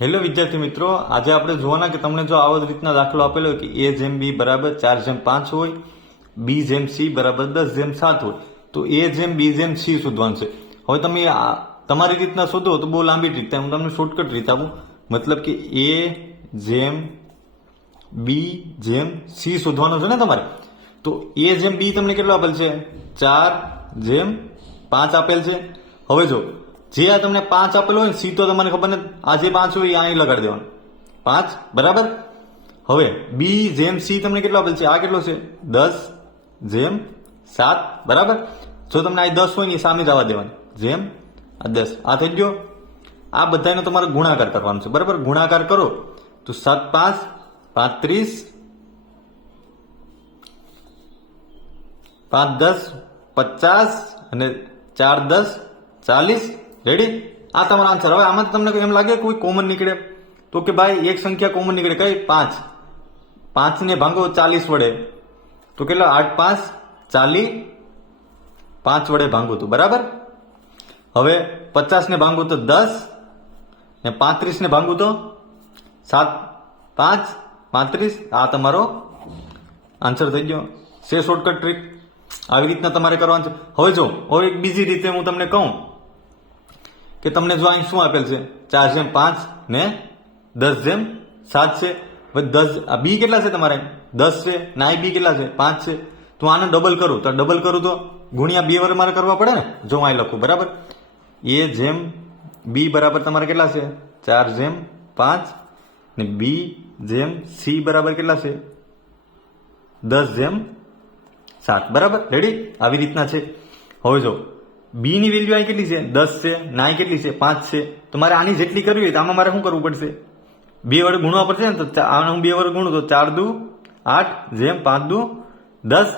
Hello વિદ્યાર્થી મિત્રો, આજે આપણે જોવાના કે તમને જો આવો રીતના દાખલો આપેલો હોય કે a જેમ b બરાબર 4 જેમ 5 હોય, b જેમ c બરાબર 10 જેમ 7 હોય, તો a જેમ b જેમ c શોધવાનું છે. હવે તમે તમારી રીતના શોધો તો બહુ લાંબી ટ્રીક થાય. હું તમને શોર્ટકટ રીત આપું. મતલબ કે a જેમ b જેમ c શોધવાનું છે ને તમારે. તો a જેમ b તમને કેટલો આપેલ છે? 4 જેમ 5 આપેલ છે. હવે જો જે આ તમને 5 આપેલો હોય ને સી તો તમને ખબર નથી, આ જે 5 હોય એ અહીં લગાડી દેવાનું 5 બરાબર. હવે બી જેમ સી તમને કેટલો આપેલ છે? આ કેટલો છે? 10 જેમ 7 બરાબર. જો તમને આ 10 હોય ને એ સામે જવા દેવાની જેમ આ 10. આ થઈ ગયો. આ બધાનો તમારે ગુણાકાર કરવાનો છે બરાબર. ગુણાકાર કરો તો 7 5 35 5 10 50 અને 4 10 40. રેડી? આ તમારો આન્સર. હવે આમાં તમને એમ લાગે કોઈ કોમન નીકળે તો કે ભાઈ એક સંખ્યા કોમન નીકળે. કઈ? 5. 5 ને ભાંગો 40 વડે તો કેટલા? 8 5 40. 5 વડે ભાંગો તો બરાબર. હવે 50 ને ભાંગો તો 10 ને 35 ને ભાંગો તો 7 5 35. આ તમારો આન્સર થઈ ગયો. છે શોર્ટકટ ટ્રીક. આવી રીતના તમારે કરવાનું છે. હવે જો હવે એક બીજી રીતે હું તમને કહું કે તમને જો અહીં શું આપેલ છે? 4 જેમ 5 ને 10 જેમ 7 છે. હવે 10 બી કેટલા છે તમારે? 10 છે. ના બી કેટલા છે? 5 છે. તો આને ડબલ કરું તો ડબલ કરું તો ગુણ્યા 2 વડે મારે કરવા પડે ને. જો અહીં લખું બરાબર. એ જેમ બી બરાબર તમારે કેટલા છે? 4 જેમ 5 ને બી જેમ સી બરાબર કેટલા છે? 10 જેમ 7 બરાબર. રેડી? આવી રીતના છે. હવે જો બી ની વેલ્યુ અહીં કેટલી છે? 10 છે. ના કેટલી છે? 5 છે. તો મારે આની જેટલી કરવી હોય તો આમાં મારે શું કરવું પડશે? 2 વડે ગુણવા પડશે ને. તો આને હું 2 વડે ગુણું તો 4 દુ 8 જેમ 5 દુ 10.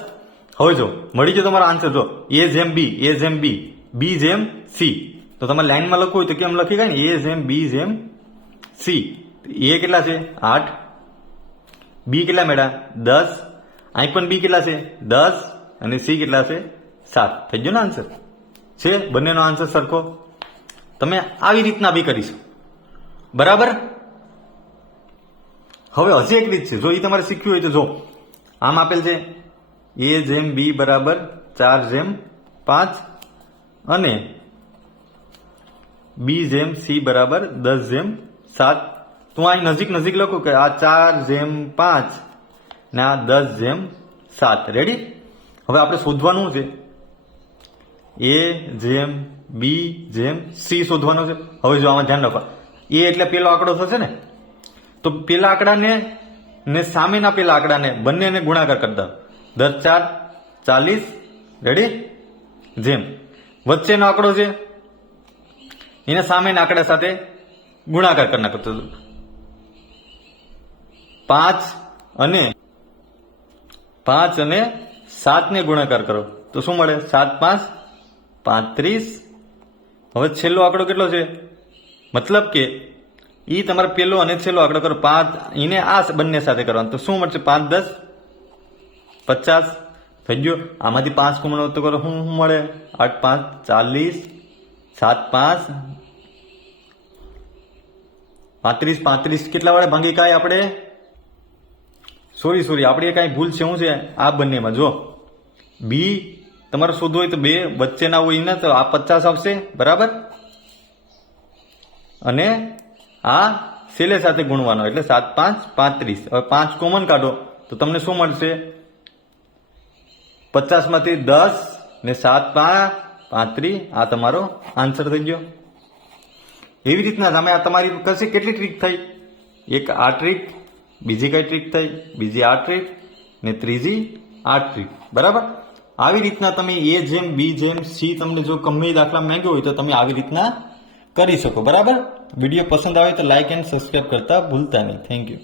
હવે જો મળી ગયો તમારો આન્સર. જો એ જેમ બી, એ જેમ બી, બી જેમ સી. તો તમારે લાઈનમાં લખવું હોય તો કેમ લખી કાય ને? એ જેમ બી જેમ સી. એ કેટલા છે? 8. બી કેટલા મેળા? 10. અહીં પણ બી કેટલા છે? 10 અને સી કેટલા છે? 7. થઈ ગયો ને આન્સર. છે બંનેનો આન્સર સરખો. તમે આવી રીતના બી કરીશો બરાબર. હવે હજી એક રીત છે. જો એ તમારે શીખ્યું હોય તો જો આમ આપેલ છે એ જેમ બી બરાબર 4 જેમ 5 અને બી જેમ સી બરાબર 10 જેમ 7. તો અહીં નજીક નજીક લખું કે આ 4 જેમ 5 ને આ 10 જેમ 7. રેડી? હવે આપણે શોધવાનું છે એ જેમ બી જેમ સી શોધવાનો છે. હવે જો આમાં ધ્યાન રાખો. એ એટલે પેલો આંકડો થશે ને. તો પેલા આંકડાને ને સામેના પેલા આંકડાને બંનેને ગુણાકાર કરતા 10 4 40. રેડી? જેમ વચ્ચેનો આંકડો છે એને સામેના આંકડા સાથે ગુણાકાર કરી નાખો. 5 અને 7 ને ગુણાકાર કરો તો શું મળે? 7 5 35. હવે છેલ્લો આંકડો કેટલો છે? મતલબ કે ઈ તમારે પેલો અને છેલ્લો આંકડો કરો 5 એને આ બંને સાથે કરવાનો તો શું મળશે? 5 10 50. થઈ ગયો. આમાંથી 5 કોમન તો કરો શું મળે? 8 5 40. 7 5 35. 35 કેટલા વડે ભાંગી કાંઈ આપણે? સોરી આપણે કાંઈ ભૂલ છે. શું છે આ બંનેમાં? જો બી તમારે શોધવું હોય તો 2 વચ્ચેના હોય ને તો આ 50 આવશે બરાબર. અને આ છેલ્લે સાથે ગુણવાનો એટલે 7 5 35. હવે 5 કોમન કાઢો તો તમને શું મળશે? 50 માંથી 10 ને 7 5 35. આ તમારો આન્સર થઈ ગયો. એવી રીતના તમે આ તમારી કશે કેટલી ટ્રીક થઈ? એક આ ટ્રીક, બીજી કઈ ટ્રીક થઈ? બીજી આ ટ્રીક ને ત્રીજી આ ટ્રીક બરાબર. આવી રીતના તમે એ જેમ બી જેમ સી તમને જો ગમે દાખલા માંગ્યો હોય તો તમે આવી રીતના કરી શકો બરાબર. વિડીયો પસંદ આવે તો લાઇક એન્ડ સબસ્ક્રાઇબ કરતા ભૂલતા નહીં. Thank you.